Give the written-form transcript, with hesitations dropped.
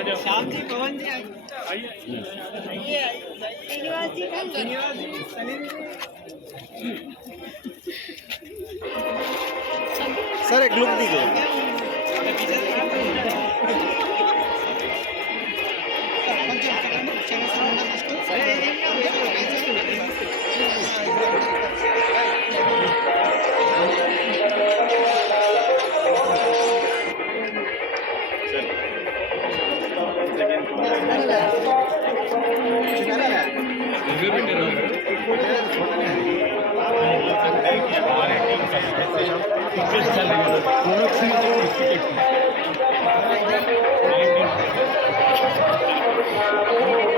श्याम जी, पवन जी आइए। श्रीनिवास जी, श्रीनिवास जी, सलीम जी। सर एक लुक दीजिए। Thank you.